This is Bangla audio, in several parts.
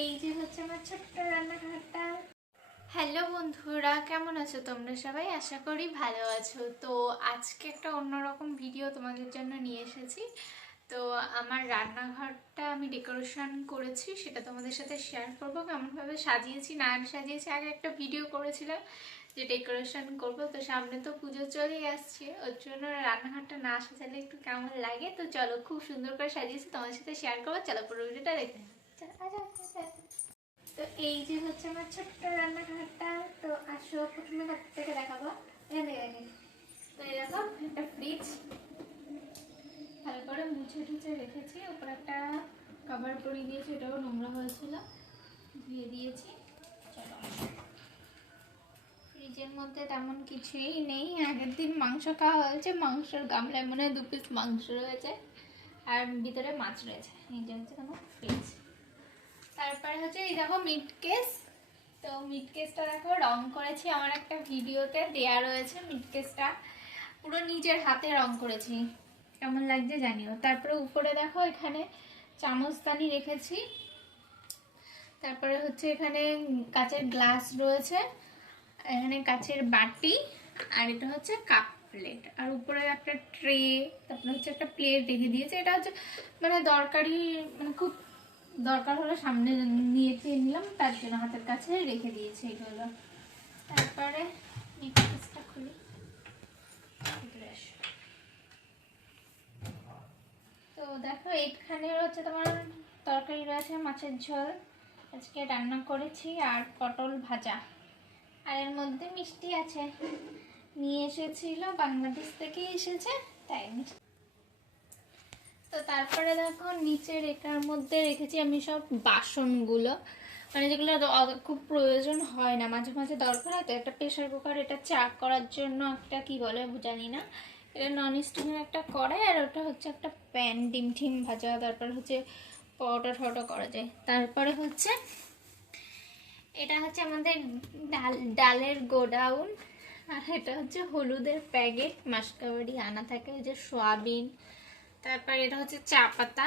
এই যে হচ্ছে আমার ছোট্ট রান্নাঘরটা। হ্যালো বন্ধুরা, কেমন আছো তোমরা সবাই? আশা করি ভালো আছো। তো আজকে একটা অন্যরকম ভিডিও তোমাদের জন্য নিয়ে এসেছি। তো আমার রান্নাঘরটা আমি ডেকোরেশন করেছি, সেটা তোমাদের সাথে শেয়ার করবো। কেমনভাবে সাজিয়েছি না সাজিয়েছি, আগে একটা ভিডিও করেছিলাম যে ডেকোরেশন করবো। তো সামনে তো পুজো চলেই আসছে, ওর জন্য রান্নাঘরটা না সাজালে একটু কেমন লাগে। তো চলো, খুব সুন্দর করে সাজিয়েছি, তোমাদের সাথে শেয়ার করবো। চলো পুরো ভিডিওটা দেখতে। তো এই যে হচ্ছে আমার ছোট্ট রান্নাঘরটা। তো আসো, প্রথমে কোথা থেকে দেখাবো। তো এই দেখো, একটা ফ্রিজ ভালো করে মুছে টুছে রেখেছি। ওপরে একটা কভার পরিয়ে দিয়েছি, এটাও নোংরা হয়েছিল, ধুয়ে দিয়েছি। চলো, ফ্রিজের মধ্যে তেমন কিছুই নেই। আগের দিন মাংস খাওয়া হয়েছে, মাংসের গামলায় মনে হয় 2 পিস মাংস রয়েছে, আর ভিতরে মাছ রয়েছে। এই যে হচ্ছে তোমার ফ্রিজ। তারপরে হচ্ছে এই দেখো মিট কেস। তো মিট কেসটা দেখো রং করেছি, আমার একটা ভিডিওতে দেয়া রয়েছে। মিট কেসটা পুরো নিজের হাতে রং করেছি, কেমন লাগছে জানিও। তারপরে উপরে দেখো এখানে চামচদানি রেখেছি। তারপরে হচ্ছে এখানে কাচের গ্লাস রয়েছে, এখানে কাচের বাটি, আর এটা হচ্ছে কাপ প্লেট, আর উপরে একটা ট্রে। তারপরে হচ্ছে একটা প্লেট রেখে দিয়েছে। এটা হচ্ছে মানে দরকারি, মানে খুব দরকার হলে সামনে নিয়ে নিলাম, তার জন্য হাতের কাছে রেখে দিয়েছি এগুলো। তারপরে মিক্সটা খুলি। তো দেখো এখানে হচ্ছে তোমার তরকারি রয়েছে, মাছের ঝোল আজকে রান্না করেছি, আর পটল ভাজা, আর এর মধ্যে মিষ্টি আছে, নিয়ে এসেছিল, বাংলাদেশ থেকে এসেছে, তাই মিষ্টি। তো তারপরে দেখো নিচের এটার মধ্যে রেখেছি আমি সব বাসনগুলো, মানে যেগুলো খুব প্রয়োজন হয় না, মাঝে মাঝে দরকার হয়। তো একটা প্রেশার কুকার, এটা চা করার জন্য একটা কি বলে জানি না, এটা নন স্টিকের একটা কড়াই, আর ওটা হচ্ছে একটা প্যান, ডিম টিম ভাজা, তারপর হচ্ছে পরোটা টরোটা করা যায়। তারপরে হচ্ছে এটা হচ্ছে আমাদের ডালের গোডাউন, আর এটা হচ্ছে হলুদের প্যাকেট, মাসকাবাড়ি আনা থাকে, ওই যে সোয়াবিন। তারপর এটা হচ্ছে চা পাতা,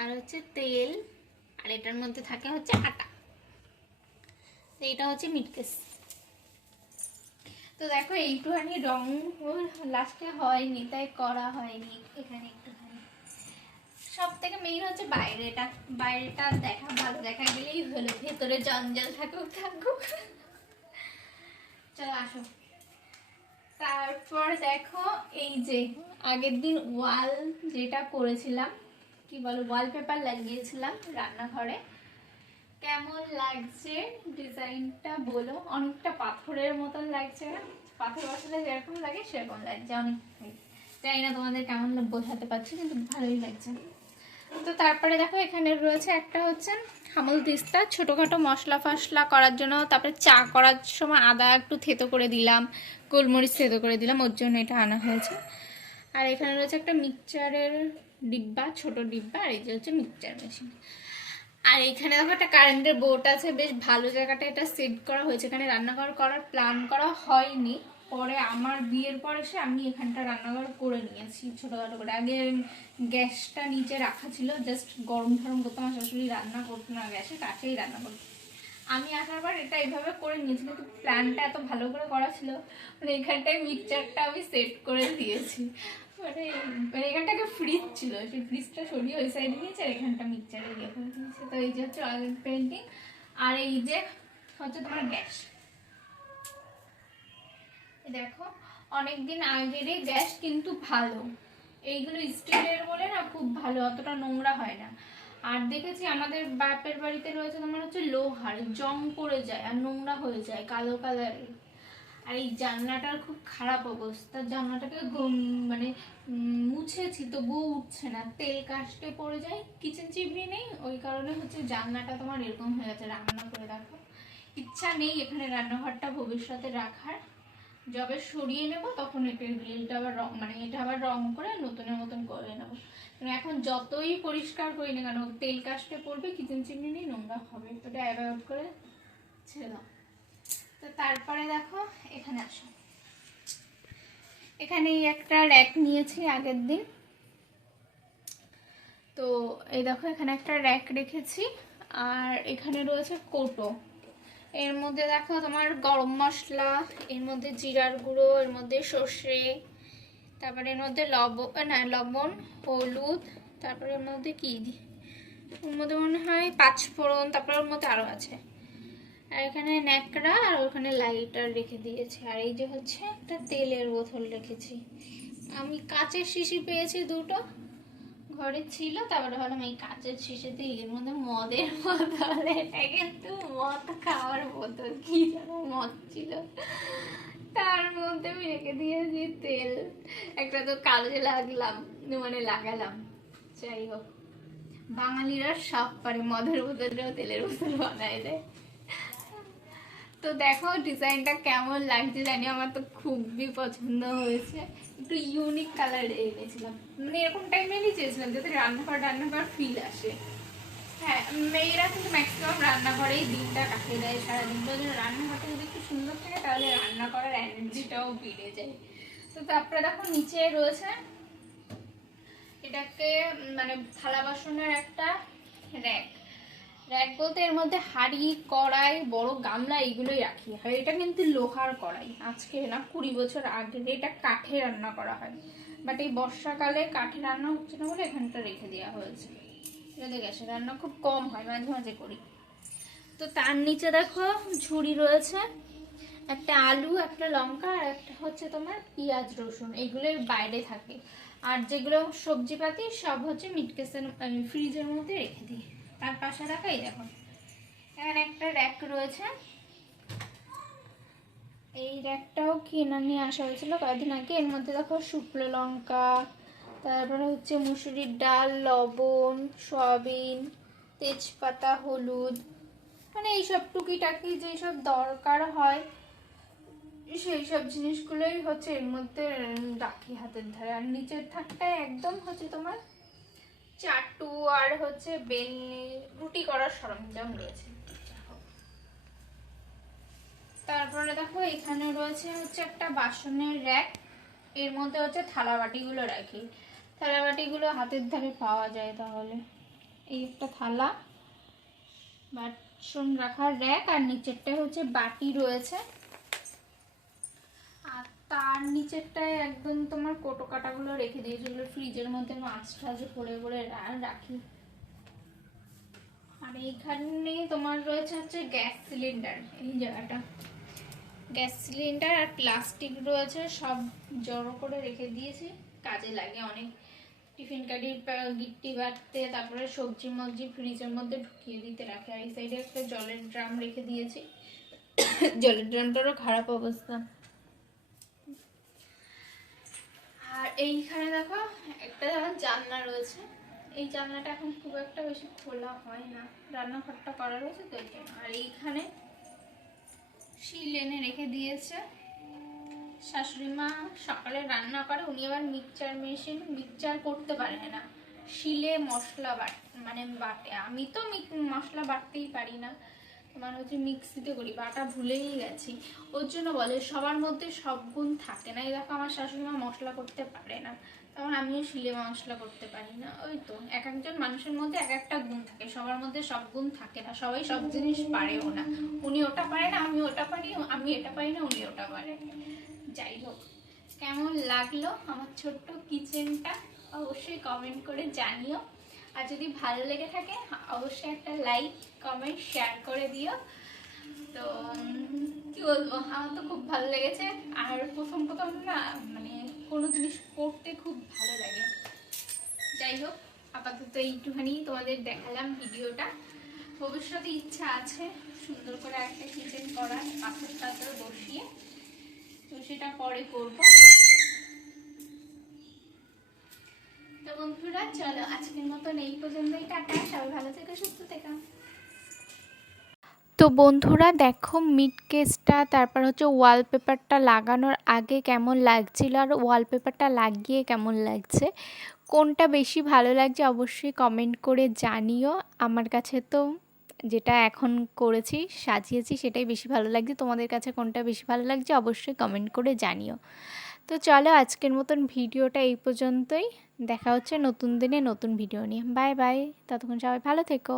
আর হচ্ছে তেল, আর এটার মধ্যে থাকে হচ্ছে আটা। তো এটা হচ্ছে মিটকেস। তো দেখো এইটুখানি রং লাস্টে হয়নি, তাই করা হয়নি এখানে একটুখানি। সব থেকে মেইন হচ্ছে বাইরেটা, বাইরেটা দেখা ভালো দেখা গেলেই হলো, ভেতরে জঞ্জাল থাকুক থাকুক। চলো আসো। তারপর দেখো এই যে আগের দিন ওয়াল যেটা করেছিলাম, কি বলো, ওয়ালপেপার লাগিয়েছিলাম রান্নাঘরে, কেমন লাগছে ডিজাইনটা বলো। অনেকটা পাথরের মতন লাগছে না? পাথর বসালে যেরকম লাগে সেরকম লাগছে অনেকটাই। জানি না তোমাদের কেমন বোঝাতে পারছি, কিন্তু ভালোই লাগছে। তো তারপরে দেখো এখানে রয়েছে একটা হচ্ছে হামল দিস্তা, ছোটোখাটো মশলা ফসলা করার জন্য। তারপরে চা করার সময় আদা একটু থেতো করে দিলাম, গোলমরিচ থেতো করে দিলাম, ওর জন্য এটা আনা হয়েছে। আর এখানে রয়েছে একটা মিক্সচারের ডিব্বা, ছোট ডিব্বা, আর এই যে হচ্ছে মিক্সচার মেশিন। আর এখানে দেখো একটা কারেন্টের বোর্ড আছে, বেশ ভালো জায়গাটা এটা সেট করা হয়েছে। এখানে রান্নাঘর করার প্ল্যান করা হয়নি, পরে আমার বিয়ের পর এসে আমি এখানটা রান্নাঘর করে নিয়েছি ছোটোখাটো করে। আগে গ্যাসটা নিচে রাখা ছিল, জাস্ট গরম ঠরম করতে, আমার শাশুড়ি রান্না করতো না গ্যাসে, কাছেই রান্না করতো। আমি আসার পর এটা এইভাবে করে নিয়েছি, কিন্তু প্ল্যানটা এত ভালো করে করা ছিল, মানে এখানটায় মিক্সচারটা আমি সেট করে দিয়েছি। মানে মানে এখানটাকে ফ্রিজ ছিল, সেই ফ্রিজটা সরিয়ে ওই সাইডে নিয়েছে, আর এখানটা মিক্সচারে ইয়ে করে দিয়েছে। তো এই যে হচ্ছে অয়েল পেন্টিং, আর এই যে হচ্ছে তোমার গ্যাস। দেখো অনেকদিন আগেরই গ্যাস, কিন্তু ভালো, এইগুলো স্টিলের বলে না, খুব ভালো, অতটা নোংরা হয় না। আর দেখেছি আমাদের বাপের বাড়িতে রয়েছে তোমার হচ্ছে লোহার, জং পড়ে যায় আর নোংরা হয়ে যায়, কালো কালারের। আর এই জানলাটার খুব খারাপ অবস্থা, জানলাটাকে মানে মুছেছি তবুও উঠছে না, তেল কাস্টে পড়ে যায়, কিচেন চিমনি নেই, ওই কারণে হচ্ছে জানলাটা তোমার এরকম হয়ে গেছে। রান্না করে দেখো, ইচ্ছা নেই এখানে রান্নাঘরটা ভবিষ্যতে রাখার। যবে সরিয়ে নেব তখন এটা আবার রং, মানে এটা আবার রং করে নতুনের মতন করে নেবো। মানে এখন যতই পরিষ্কার করি না কেন, তেল কাস্টে পড়বে, কিচেন চিমনি নেই, নোংরা হবে, তো এটা অ্যাভয়েড করে ছেড়ে দাও। তো তারপরে দেখো এখানে আসো, এখানে একটা র্যাক নিয়েছি আগের দিন। তো এই দেখো এখানে একটা র্যাক রেখেছি, আর এখানে রয়েছে কৌটো। এর মধ্যে দেখো তোমার গরম মশলা, এর মধ্যে জিরার গুঁড়ো, এর মধ্যে সর্ষে, তারপরে এর মধ্যে লবণ, হলুদ, তারপরে এর মধ্যে কি ওর মধ্যে মনে হয় পাঁচফোড়ন, তারপরে ওর মধ্যে আরও আছে। আর এখানে ন্যাকড়া আর ওখানে লাইটার রেখে দিয়েছি। আর এই যে হচ্ছে একটা তেলের বোতল রেখেছি। আমি কাচের শিশি পেয়েছি দুটো, ঘরে ছিল, তারপরে ভাবলাম এই কাচের শিশিতে এর মধ্যে মদের বোতল, এটা কিন্তু মদ খাওয়ার বোতল, কি যেন মদ ছিল, তার মধ্যে আমি রেখে দিয়েছি তেল। একটা তো কাজে লাগালাম। যাই হোক, বাঙালিরা সব পারে, মদের বোতলটাও তেলের বোতল বানায় দেয়। তো দেখো ডিজাইনটা কেমন লাগছে জানি, আমার তো খুবই পছন্দ হয়েছে। একটু ইউনিক কালার এনেছিলাম, মানে এরকম টাইপেরই চেয়েছিলাম যাতে রান্নাঘর ফিল আসে। হ্যাঁ, মেয়েরা কিন্তু ম্যাক্সিমাম রান্নাঘরেই দিনটা কাটিয়ে দেয়, সারাদিনটা যদি রান্নাঘরটা যদি একটু সুন্দর থাকে তাহলে রান্না করার এনার্জিটাও বেড়ে যায়। তো তারপরে দেখো নিচে রয়েছে এটাকে মানে থালা বাসনের একটা র্যাক। র্যাক বলতে এর মধ্যে হাঁড়ি, কড়াই, বড় গামলা এইগুলোই রাখি। আর এটা কিন্তু লোহার কড়াই, আজকে না 20 বছর আগে এটা কাঠে রান্না করা হয়, বাট এই বর্ষাকালে কাঠে রান্না হচ্ছে না বলে এখানটা রেখে দেওয়া হয়েছে। এটা গ্যাসে রান্না খুব কম হয়, মাঝে মাঝে করি। তো তার নিচে দেখো ঝুড়ি রয়েছে, একটা আলু, একটা লঙ্কা, আর একটা হচ্ছে তোমার পেঁয়াজ রসুন, এগুলোর বাইরে থাকে। আর যেগুলো সবজিপাতি সব হচ্ছে মিটকেসের ফ্রিজের মধ্যে রেখে দিই। তার পাশে রাখা এই দেখো এখানে একটা র্যাক রয়েছে। এই র্যাকটাও কিনে নিয়ে আসা হয়েছিল কয়েকদিন আগে। এর মধ্যে দেখো শুকনো লঙ্কা, তারপরে হচ্ছে মুসুরির ডাল, লবণ, সয়াবিন, তেজপাতা, হলুদ, মানে এইসব টুকিটাকি যেসব দরকার হয় সেই সব জিনিসগুলোই হচ্ছে এর মধ্যে রাখি হাতের ধারে। আর নিচের থাকটায় একদম হচ্ছে তোমার চাটু আর হচ্ছে বেলনি, রুটি করার সরঞ্জাম রয়েছে। তারপরে দেখো এখানে রয়েছে হচ্ছে একটা বাসনের র্যাক, এর মধ্যে হচ্ছে থালা বাটিগুলো রাখি। থালা বাটিগুলো হাতের ধারে পাওয়া যায়, তাহলে এই একটা থালা বাসন রাখার র্যাক। আর নিচেরটায় হচ্ছে বাটি রয়েছে, আর তার নিচেরটায় একদম তোমার কোটো কাটাগুলো রেখে দিয়েছি, যেগুলো ফ্রিজের মধ্যে মাছ টাছ ভরে ভরে রাখি। আর এইখানে তোমার রয়েছে হচ্ছে গ্যাস সিলিন্ডার, এই জায়গাটা গ্যাস সিলিন্ডার আর প্লাস্টিক রয়েছে, সব জড়ো করে রেখে দিয়েছি, কাজে লাগে অনেক। টিফিন কাঠির গিট্টি বাটতে, তারপরে সবজি মবজি ফ্রিজের মধ্যে ঢুকিয়ে দিতে রাখে। আর এই সাইডে একটা জলের ড্রাম রেখে দিয়েছি, জলের ড্রামটারও খারাপ অবস্থা। আর এইখানে দেখো একটা জানলা রয়েছে, এই জানলাটা এখন খুব একটা বেশি খোলা হয় না, রান্নাঘরটা করা রয়েছে তো এই জন্য। আর এইখানে শিল এনে রেখে দিয়েছে, শাশুড়ি মা সকালে রান্না করে, উনি আবার মিক্সচার করতে পারে না, শিলে মশলা বাটে। আমি তো মশলা বাটতেই পারি না, তোমার হচ্ছে মিক্সিতে করি, বাটা ভুলেই গেছি। ওর জন্য বলে সবার মধ্যে সব গুণ থাকে না। এই দেখো আমার শাশুড়ি মা মশলা করতে পারে না, তখন আমিও শিলে মশলা করতে পারি না। ওই তো এক একজন মানুষের মধ্যে এক একটা গুণ থাকে, সবার মধ্যে সব গুণ থাকে না, সবাই সব জিনিস পারেও না। উনি ওটা পারে না, আমি ওটা পারি, আমি এটা পারি না, উনি ওটা পারে। যাই হোক, কেমন লাগলো আমার ছোট্ট কিচেনটা অবশ্যই কমেন্ট করে জানিও। আর যদি ভালো লেগে থাকে অবশ্যই একটা লাইক, কমেন্ট, শেয়ার করে দিও। তো কি বলবো, আমার তো খুব ভালো লেগেছে। আর প্রথম না মানে কোনো জিনিস করতে খুব ভালো লাগে। যাই হোক, আপাতত এইটুখানি তোমাদের দেখালাম ভিডিওটা। ভবিষ্যতে ইচ্ছা আছে সুন্দর করে একটা কিচেন করার, পাথর টাথর বসিয়ে, তো সেটা পরে করবো। তো বন্ধুরা চলো আজকের মতন এই পর্যন্তই, টাটা, সবাই ভালো থেকো, সুস্থ থেকো। তো বন্ধুরা দেখো মিড কেসটা, তারপর হচ্ছে ওয়ালপেপারটা লাগানোর আগে কেমন লাগছিল আর ওয়ালপেপারটা লাগিয়ে কেমন লাগছে, কোনটা বেশি ভালো লাগছে অবশ্যই কমেন্ট করে জানিও। আমার কাছে তো যেটা এখন করেছি সাজিয়েছি সেটাই বেশি ভালো লাগছে, তোমাদের কাছে কোনটা বেশি ভালো লাগছে অবশ্যই কমেন্ট করে জানিও। তো চলো আজকের মতন ভিডিওটা এই পর্যন্তই, দেখা হচ্ছে নতুন দিনে নতুন ভিডিও নিয়ে। বাই বাই, ততক্ষণ সবাই ভালো থেকো।